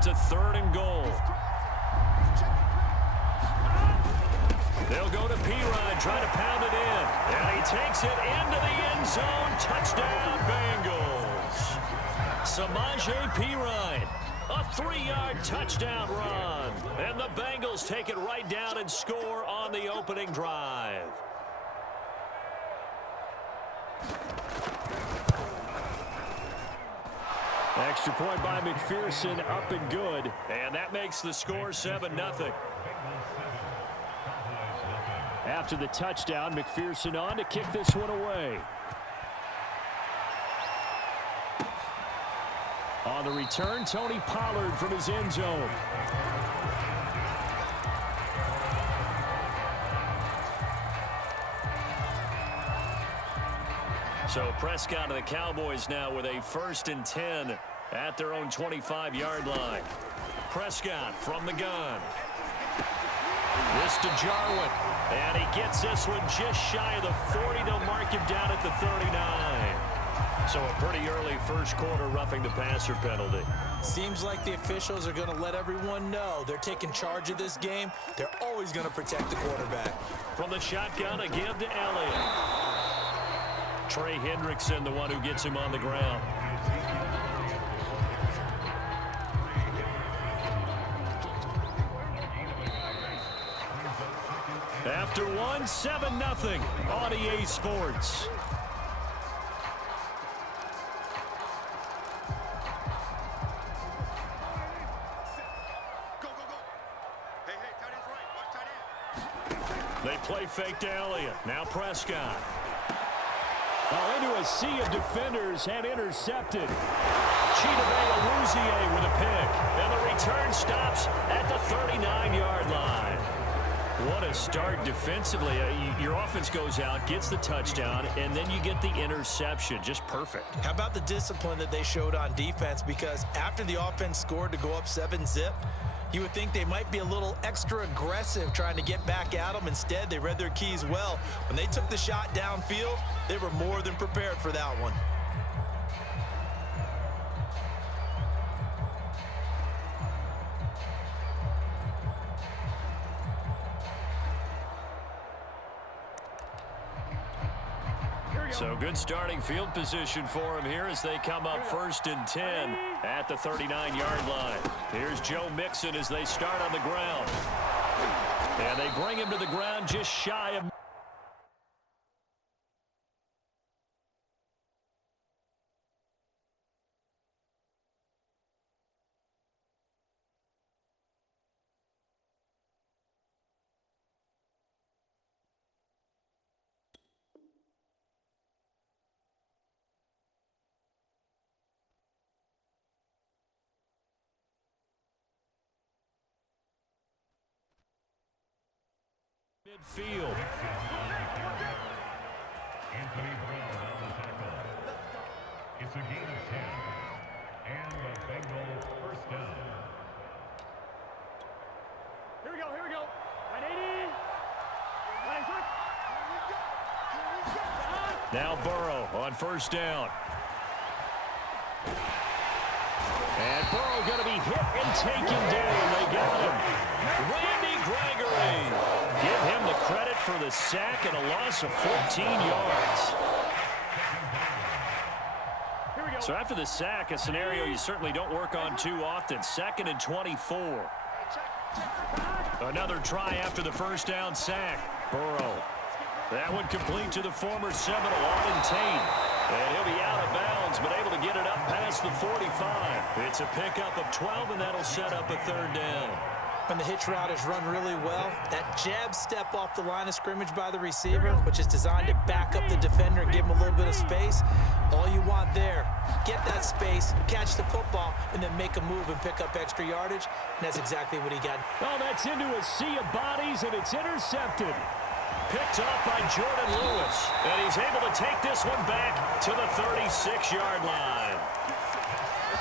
It's a 3rd and goal. They'll go to Pirine, trying to pound it in. And he takes it into the end zone. Touchdown, Bengals. Samaje Pirine, a 3-yard touchdown run. And the Bengals take it right down and score on the opening drive. Extra point by McPherson, up and good. And that makes the score 7-0. After the touchdown, McPherson on to kick this one away. On the return, Tony Pollard from his end zone. So Prescott and the Cowboys now with a 1st and 10 at their own 25-yard line. Prescott from the gun. This to Jarwin. And he gets this one just shy of the 40. They'll mark him down at the 39. So a pretty early first quarter roughing the passer penalty. Seems like the officials are going to let everyone know they're taking charge of this game. They're always going to protect the quarterback. From the shotgun, a give to Elliott. Trey Hendrickson, the one who gets him on the ground. After one, 7-0 on EA Sports. They play fake to Elliott. Now Prescott. Into a sea of defenders and intercepted. Chidobe with a pick. And the return stops at the 39-yard line. What a start defensively. Your offense goes out, gets the touchdown, and then you get the interception. Just perfect. How about the discipline that they showed on defense? Because after the offense scored to go up 7-zip, you would think they might be a little extra aggressive trying to get back at them. Instead, they read their keys well. When they took the shot downfield, they were more than prepared for that one. So good starting field position for him here as they come up 1st and 10 at the 39-yard line. Here's Joe Mixon as they start on the ground. And they bring him to the ground just shy of... midfield. Anthony Brown on the tackle. It's a gain of 10. And the Bengals first down. Here we go, here we go. 180. Now Burrow on 1st down. And Burrow going to be hit and taken down. They got him. Randy Gregory. Give him the credit for the sack and a loss of 14 yards. So after the sack, a scenario you certainly don't work on too often. 2nd and 24. Another try after the 1st down sack. Burrow. That one complete to the former Seminole, Auden Tate. And he'll be out of bounds, but able to get it up past the 45. It's a pickup of 12, and that'll set up a 3rd down. When the hitch route is run really well, that jab step off the line of scrimmage by the receiver, which is designed to back up the defender and give him a little bit of space, all you want there, get that space, catch the football, and then make a move and pick up extra yardage, and that's exactly what he got. Oh, that's into a sea of bodies, and it's intercepted. Picked off by Jordan Lewis, and he's able to take this one back to the 36-yard line.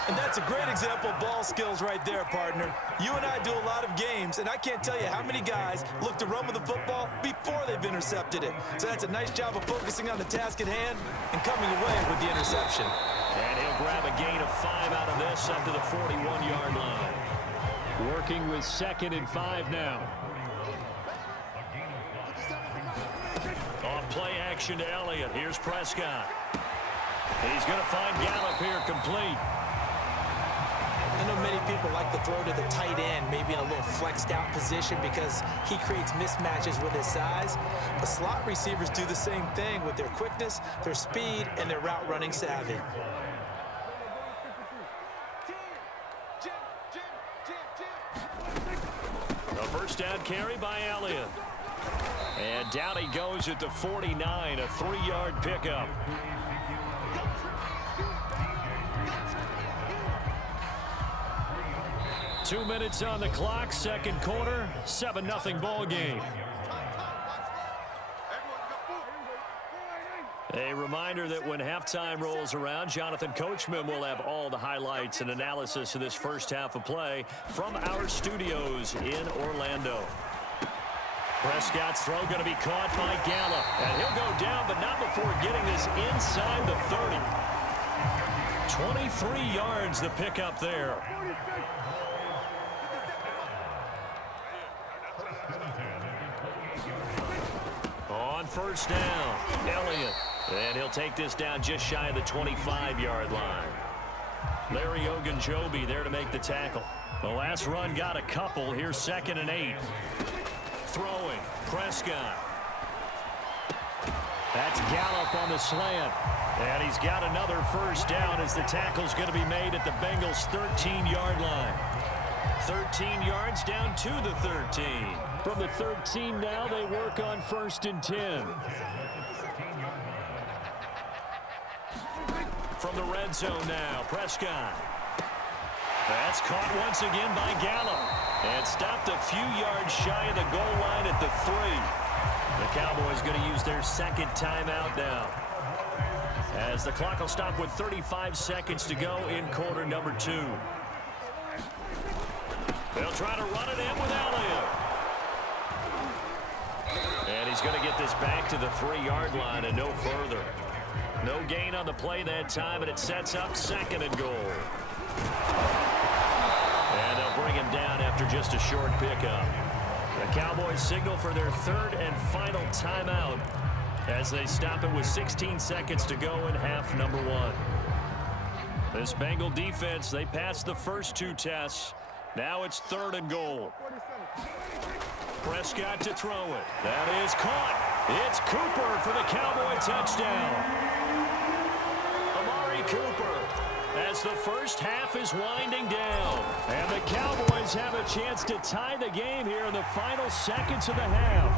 And that's a great example of ball skills right there, partner. You and I do a lot of games, and I can't tell you how many guys look to run with the football before they've intercepted it. So that's a nice job of focusing on the task at hand and coming away with the interception. And he'll grab a gain of 5 out of this up to the 41-yard line. working with 2nd and 5 now. Off play action to Elliott. Here's Prescott. He's going to find Gallup here complete. I know many people like to throw to the tight end, maybe in a little flexed out position because he creates mismatches with his size. But slot receivers do the same thing with their quickness, their speed, and their route running savvy. A first down carry by Elliott. And down he goes at the 49, a 3-yard pickup. Two minutes on the clock, second quarter, 7-0 ball game. A reminder that when halftime rolls around, Jonathan Coachman will have all the highlights and analysis of this first half of play from our studios in Orlando. Prescott's throw going to be caught by Gallup. And he'll go down, but not before getting this inside the 30. 23 yards the pickup there. On first down, Elliott. And he'll take this down just shy of the 25-yard line. Larry Ogunjobi there to make the tackle. The last run got a couple. Here's 2nd and 8. Throwing, Prescott. That's Gallup on the slant. And he's got another first down as the tackle's going to be made at the Bengals' 13-yard line. 13 yards down to the 13. From the 13 now, they work on 1st and 10. From the red zone now, Prescott. That's caught once again by Gallup. And stopped a few yards shy of the goal line at the 3. The Cowboys going to use their 2nd timeout now, as the clock will stop with 35 seconds to go in quarter number 2. They'll try to run it in with Elliott. And he's going to get this back to the 3-yard line and no further. No gain on the play that time, and it sets up 2nd and goal. And they'll bring him down after just a short pickup. The Cowboys signal for their 3rd and final timeout as they stop it with 16 seconds to go in half number 1. This Bengal defense, they passed the first 2 tests. Now it's 3rd and goal. Prescott to throw it. That is caught. It's Cooper for the Cowboy touchdown. Amari Cooper, as the first half is winding down. And the Cowboys have a chance to tie the game here in the final seconds of the half.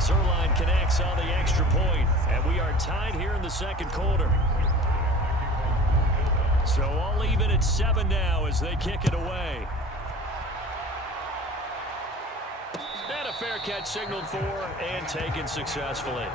Zerline connects on the extra point, and we are tied here in the 2nd quarter. So all even at 7 now as they kick it away. And a fair catch signaled for and taken successfully.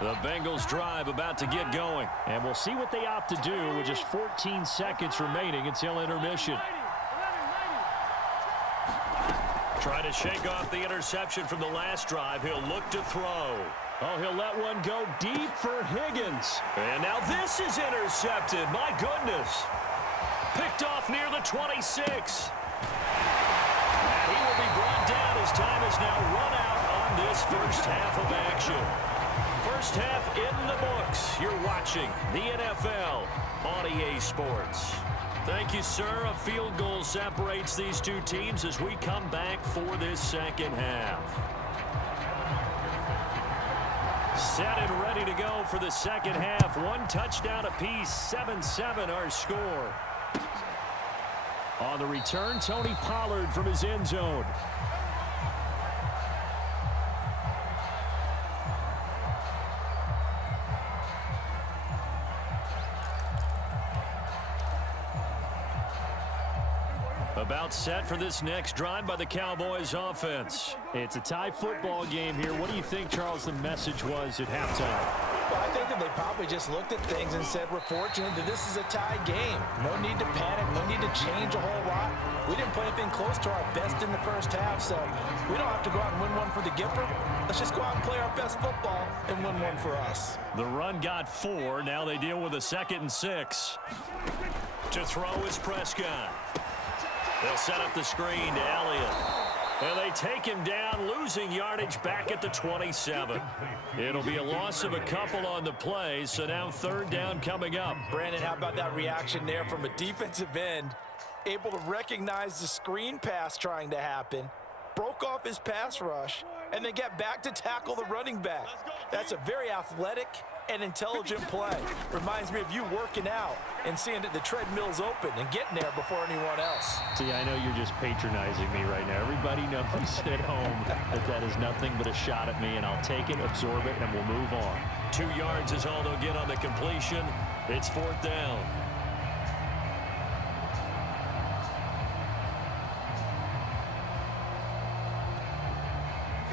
The Bengals drive about to get going. And we'll see what they opt to do with just 14 seconds remaining until intermission. Try to shake off the interception from the last drive. He'll look to throw. Oh, he'll let one go deep for Higgins. And now this is intercepted. My goodness. Picked off near the 26. And he will be brought down as time has now run out on this first half of action. First half in the books. You're watching the NFL on EA Sports. Thank you, sir. A field goal separates these two teams as we come back for this second half. Set and ready to go for the second half. 1 touchdown apiece, 7-7 our score. On the return, Tony Pollard from his end zone. About set for this next drive by the Cowboys offense. It's a tie football game here. What do you think, Charles, the message was at halftime? Well, I think that they probably just looked at things and said, we're fortunate that this is a tie game. No need to panic, no need to change a whole lot. We didn't play anything close to our best in the first half, so we don't have to go out and win one for the Gipper. Let's just go out and play our best football and win one for us. The run got 4. Now they deal with a 2nd and 6. To throw is Prescott. They'll set up the screen to Elliott. And they take him down, losing yardage back at the 27. It'll be a loss of a couple on the play, so now 3rd down coming up. Brandon, how about that reaction there from a defensive end? Able to recognize the screen pass trying to happen, broke off his pass rush, and then get back to tackle the running back. That's a very athletic and intelligent play. Reminds me of you working out and seeing that the treadmill's open and getting there before anyone else. See, I know you're just patronizing me right now. Everybody knows at home that is nothing but a shot at me, and I'll take it, absorb it, and we'll move on. 2 yards is all they'll get on the completion. It's 4th down.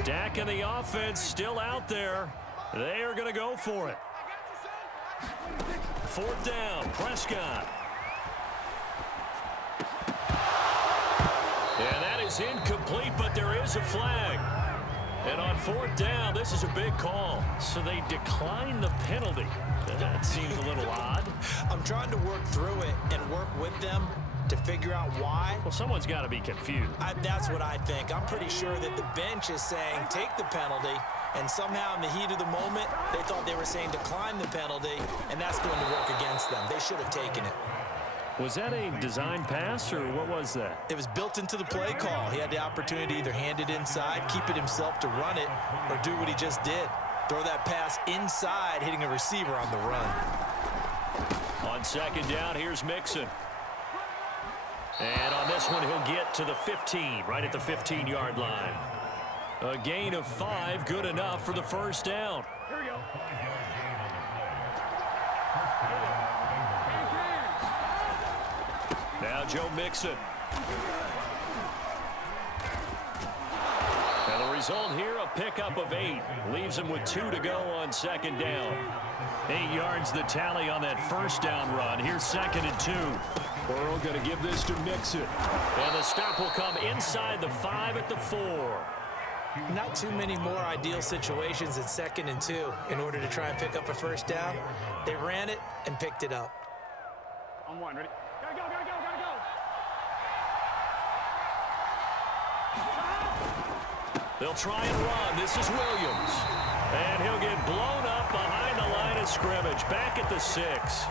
Dak and the offense still out there. They are going to go for it. 4th down, Prescott. And that is incomplete, but there is a flag. And on 4th down, this is a big call. So they decline the penalty. That seems a little odd. I'm trying to work through it and work with them to figure out why. Well, someone's got to be confused. That's what I think. I'm pretty sure that the bench is saying take the penalty, and somehow in the heat of the moment, they thought they were saying decline the penalty, and that's going to work against them. They should have taken it. Was that a design pass, or what was that? It was built into the play call. He had the opportunity to either hand it inside, keep it himself to run it, or do what he just did. Throw that pass inside, hitting a receiver on the run. On 2nd down, here's Mixon. And on this one, he'll get to the 15, right at the 15-yard line. A gain of 5, good enough for the 1st down. Here we go. Now Joe Mixon. And the result here, a pickup of 8. Leaves him with 2 to go on 2nd down. 8 yards the tally on that 1st down run. Here's 2nd and 2. Burrow going to give this to Mixon. And the stop will come inside the 5 at the 4. Not too many more ideal situations at 2nd and 2 in order to try and pick up a 1st down. They ran it and picked it up. On 1, ready? Gotta go, gotta go, gotta go. They'll try and run. This is Williams. And he'll get blown up behind the line of scrimmage. Back at the 6.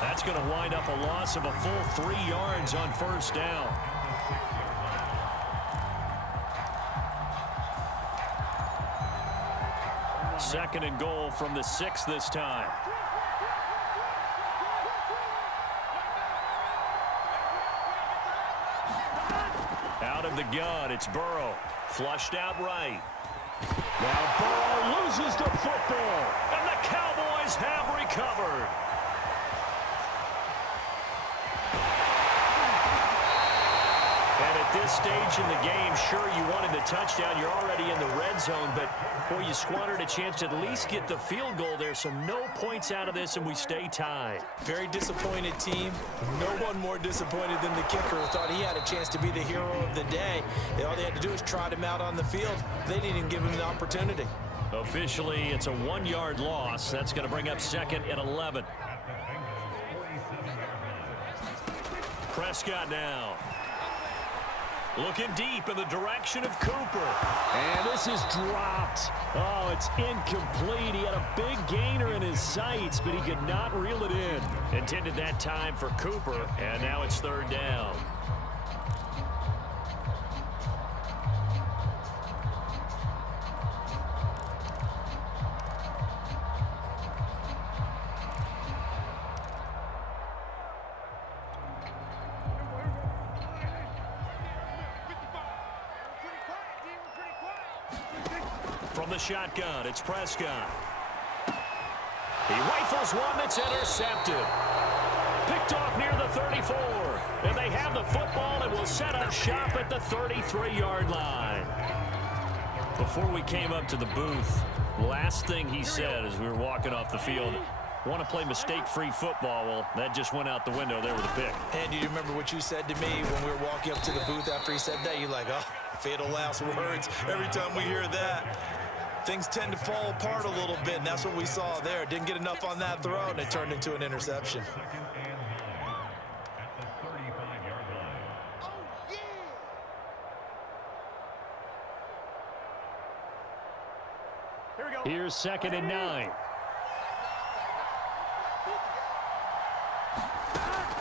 That's going to wind up a loss of a full 3 yards on 1st down. Second and goal from the 6 this time. Out of the gun, it's Burrow. Flushed out right. Now Burrow loses the football, and the Cowboys have recovered. And at this stage in the game, sure, you wanted the touchdown. You're already in the red zone, but, boy, you squandered a chance to at least get the field goal there, so no points out of this, and we stay tied. Very disappointed team. No one more disappointed than the kicker who thought he had a chance to be the hero of the day. All they had to do was trot him out on the field. They didn't even give him the opportunity. Officially, it's a 1-yard loss. That's going to bring up 2nd and 11. Prescott now. Looking deep in the direction of Cooper. And this is dropped. Oh, it's incomplete. He had a big gainer in his sights, but he could not reel it in. Intended that time for Cooper, and now it's 3rd down. From the shotgun, it's Prescott. He rifles one that's intercepted. Picked off near the 34. And they have the football and will set up shop at the 33-yard line. Before we came up to the booth, last thing he said as we were walking off the field, want to play mistake-free football. Well, that just went out the window there with a pick. And do you remember what you said to me when we were walking up to the booth after he said that? You're like, oh, fatal last words. Every time we hear that, things tend to fall apart a little bit, and that's what we saw there. Didn't get enough on that throw, and it turned into an interception. Here's 2nd and 9.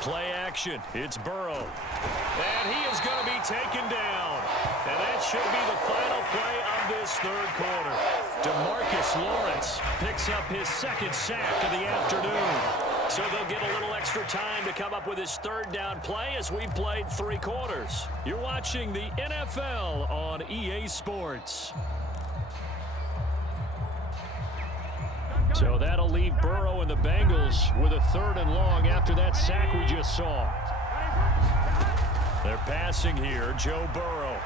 Play action. It's Burrow. And he is going to be taken down. And that should be the final play of this third quarter. DeMarcus Lawrence picks up his 2nd sack of the afternoon. So they'll get a little extra time to come up with his 3rd down play as we played 3 quarters. You're watching the NFL on EA Sports. So that'll leave Burrow and the Bengals with a 3rd and long after that sack we just saw. They're passing here, Joe Burrow.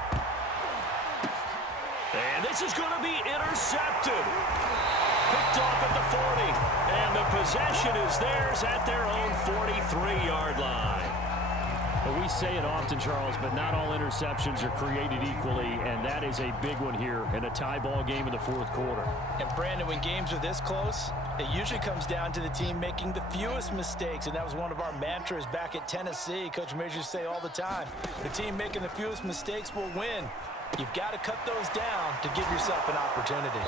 And this is going to be intercepted. Picked off at the 40. And the possession is theirs at their own 43-yard line. Well, we say it often, Charles, but not all interceptions are created equally, and that is a big one here in a tie ball game in the 4th quarter. And, Brandon, when games are this close, it usually comes down to the team making the fewest mistakes, and that was one of our mantras back at Tennessee. Coach Major used to say all the time, the team making the fewest mistakes will win. You've got to cut those down to give yourself an opportunity.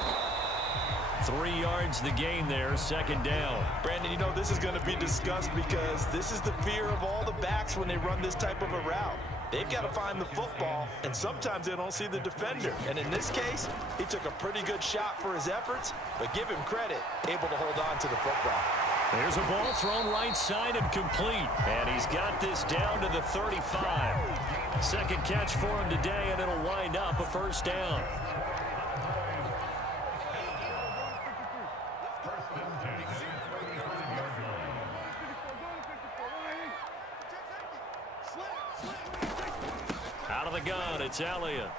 3 yards the gain there, 2nd down. Brandon, you know, this is going to be discussed because this is the fear of all the backs when they run this type of a route. They've got to find the football, and sometimes they don't see the defender. And in this case, he took a pretty good shot for his efforts, but give him credit, able to hold on to the football. There's a ball thrown right side and complete. And he's got this down to the 35. 2nd catch for him today, and it'll wind up a 1st down. Out of the gun, it's Elliott.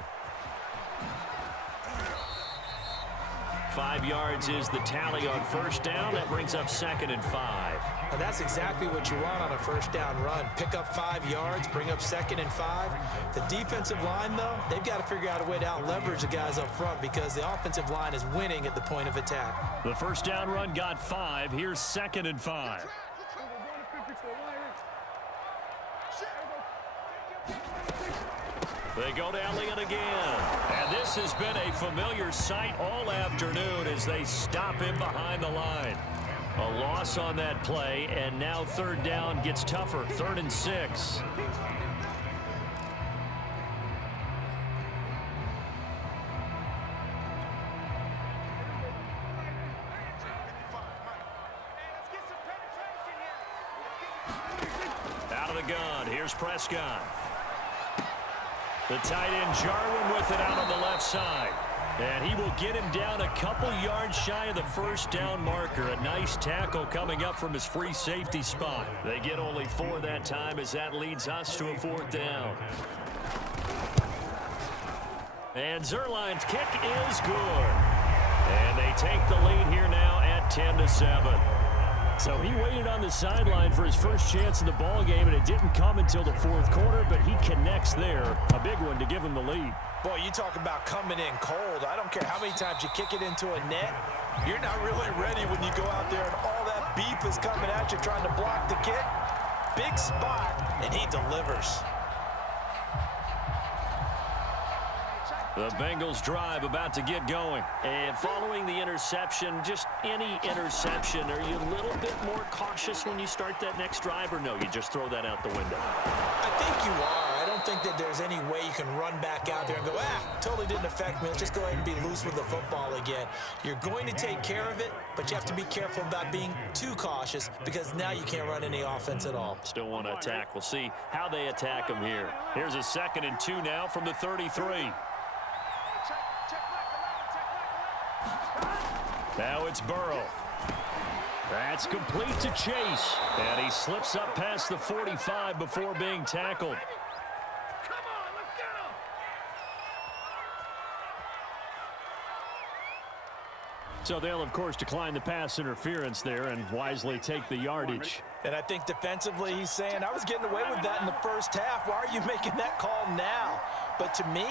5 yards is the tally on 1st down. That brings up 2nd and 5. Now that's exactly what you want on a 1st down run. Pick up 5 yards, bring up 2nd and 5. The defensive line, though, they've got to figure out a way to out-leverage the guys up front because the offensive line is winning at the point of attack. The 1st down run got 5. Here's 2nd and 5. They go to Elliott again. And this has been a familiar sight all afternoon as they stop him behind the line. A loss on that play, and now 3rd down gets tougher. 3rd and 6. Out of the gun. Here's Prescott. The tight end Jarwin with it out on the left side. And he will get him down a couple yards shy of the 1st down marker. A nice tackle coming up from his free safety spot. They get only 4 that time as that leads us to a 4th down. And Zerline's kick is good. And they take the lead here now at 10-7. So he waited on the sideline for his first chance in the ball game, and it didn't come until the 4th quarter, but he connects there. A big one to give him the lead. Boy, you talk about coming in cold. I don't care how many times you kick it into a net. You're not really ready when you go out there and all that beef is coming at you trying to block the kick. Big spot, and he delivers. The Bengals drive about to get going. And following the interception, just any interception, are you a little bit more cautious when you start that next drive, or no, you just throw that out the window? I think you are. I don't think that there's any way you can run back out there and go, totally didn't affect me. Let's just go ahead and be loose with the football again. You're going to take care of it, but you have to be careful about being too cautious because now you can't run any offense at all. Still want to attack. We'll see how they attack him here. Here's a 2nd and 2 now from the 33. Now it's Burrow. That's complete to Chase. And he slips up past the 45 before being tackled. So they'll, of course, decline the pass interference there and wisely take the yardage. And I think defensively he's saying, I was getting away with that in the first half. Why are you making that call now? But to me,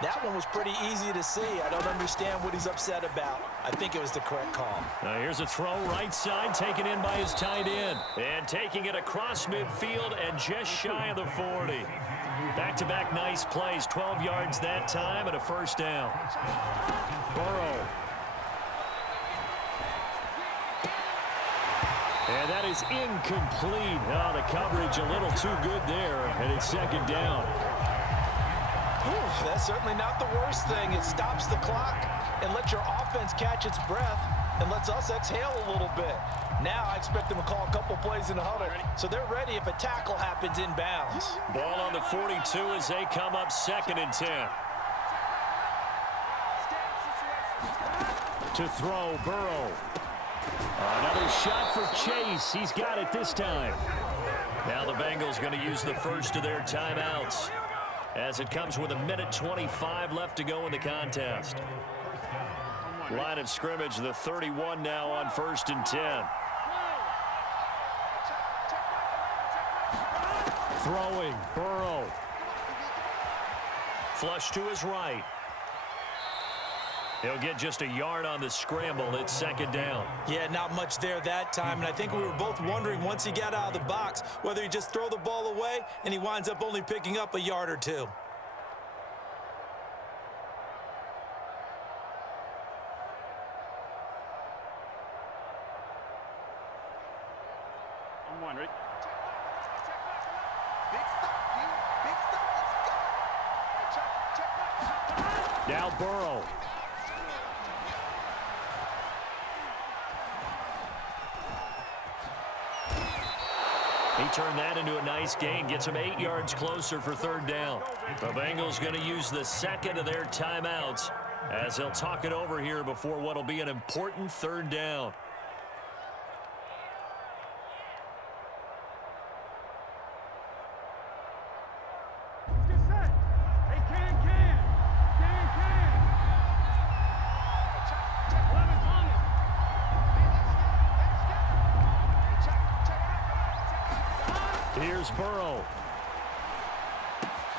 that one was pretty easy to see. I don't understand what he's upset about. I think it was the correct call. Now here's a throw right side, taken in by his tight end. And taking it across midfield and just shy of the 40. Back-to-back nice plays, 12 yards that time and a first down. Burrow. And that is incomplete. Oh, the coverage a little too good there, and it's second down. That's certainly not the worst thing. It stops the clock and lets your offense catch its breath and lets us exhale a little bit. Now I expect them to call a couple plays in the huddle, so they're ready if a tackle happens inbounds. Ball on the 42 as they come up 2nd and 10. To throw, Burrow. Another shot for Chase. He's got it this time. Now the Bengals going to use the first of their timeouts as it comes with 1:25 left to go in the contest. Line of scrimmage, the 31 now on 1st and 10. Throwing, Burrow. Flush to his right. He'll get just a yard on the scramble. It's 2nd down. Yeah, not much there that time, and I think we were both wondering once he got out of the box whether he just throw the ball away and he winds up only picking up a yard or two. I'm one, ready? Now Burrow. He turned that into a nice gain, gets him 8 yards closer for 3rd down. The Bengals going to use the second of their timeouts as they'll talk it over here before what will be an important 3rd down. Get set. Hey, can. 11 Thomas. Here's Burrow.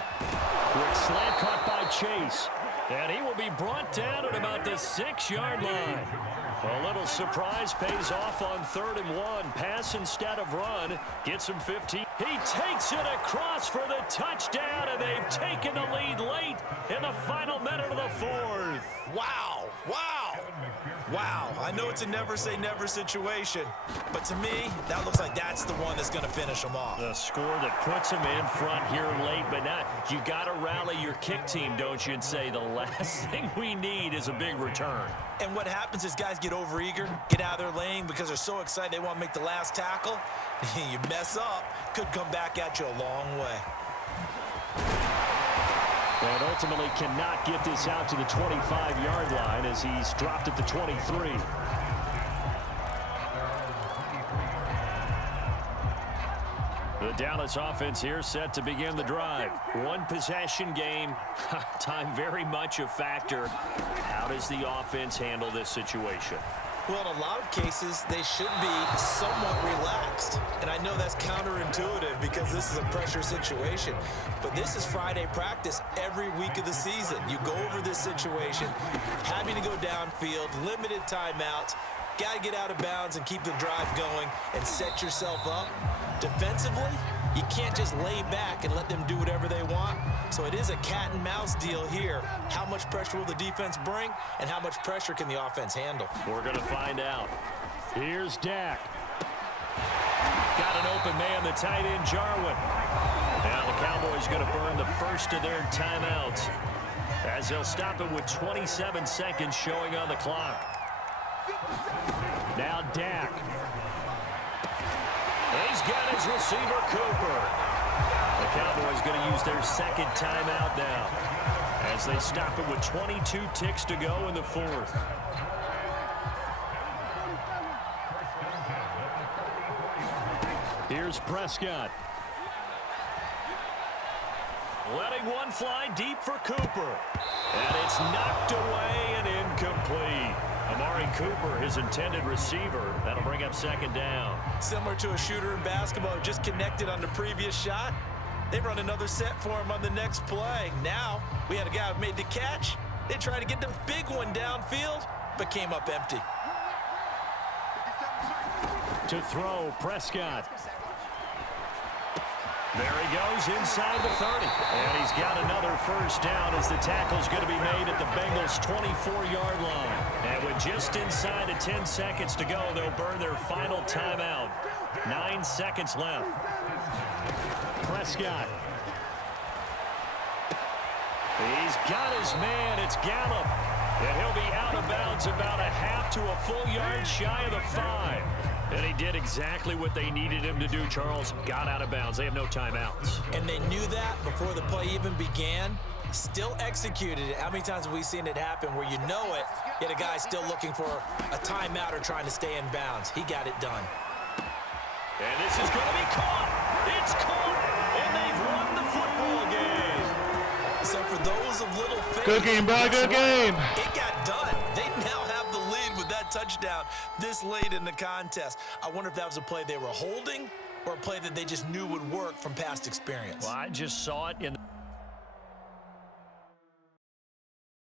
Quick slant caught by Chase. And he will be brought down at about the 6-yard line. A little surprise pays off on 3rd and 1. Pass instead of run. Gets him 15. He takes it across for the touchdown, and they've taken the lead late in the final minute of the 4th. Wow, I know it's a never-say-never situation, but to me, that looks like that's the one that's going to finish them off. The score that puts him in front here late, but not. You got to rally your kick team, don't you, and say the last thing we need is a big return. And what happens is guys get overeager, get out of their lane because they're so excited they want to make the last tackle. You mess up, could come back at you a long way. And ultimately cannot get this out to the 25-yard line as he's dropped at the 23. The Dallas offense here set to begin the drive. One possession game. Time very much a factor. How does the offense handle this situation? Well, in a lot of cases, they should be somewhat relaxed. And I know that's counterintuitive because this is a pressure situation. But this is Friday practice every week of the season. You go over this situation, having to go downfield, limited timeouts, got to get out of bounds and keep the drive going and set yourself up. Defensively, you can't just lay back and let them do whatever they want. So it is a cat and mouse deal here. How much pressure will the defense bring, and how much pressure can the offense handle? We're going to find out. Here's Dak. Got an open man, the tight end, Jarwin. Now the Cowboys going to burn the first of their timeouts as they'll stop it with 27 seconds showing on the clock. Now Dak. He's got his receiver, Cooper. The Cowboys going to use their second timeout now as they stop it with 22 ticks to go in the 4th. Here's Prescott. Letting one fly deep for Cooper. And it's knocked away and incomplete. Amari Cooper, his intended receiver. That'll bring up second down. Similar to a shooter in basketball, just connected on the previous shot. They run another set for him on the next play. Now, we had a guy who made the catch. They tried to get the big one downfield, but came up empty. To throw, Prescott. There he goes inside the 30. And he's got another first down as the tackle's going to be made at the Bengals' 24-yard line. And with just inside of 10 seconds to go, they'll burn their final timeout. 9 seconds left. Prescott. He's got his man. It's Gallup. And he'll be out of bounds about a half to a full yard shy of the 5. And he did exactly what they needed him to do, Charles. Got out of bounds. They have no timeouts. And they knew that before the play even began. Still executed it. How many times have we seen it happen where you know it, yet a guy's still looking for a timeout or trying to stay in bounds? He got it done. And this is going to be caught. It's caught. And they've won the football game. So for those of little faith, Good game, bro. Good game. It got done. They now have the lead with that touchdown this late in the contest. I wonder if that was a play they were holding or a play that they just knew would work from past experience. Well, I just saw it in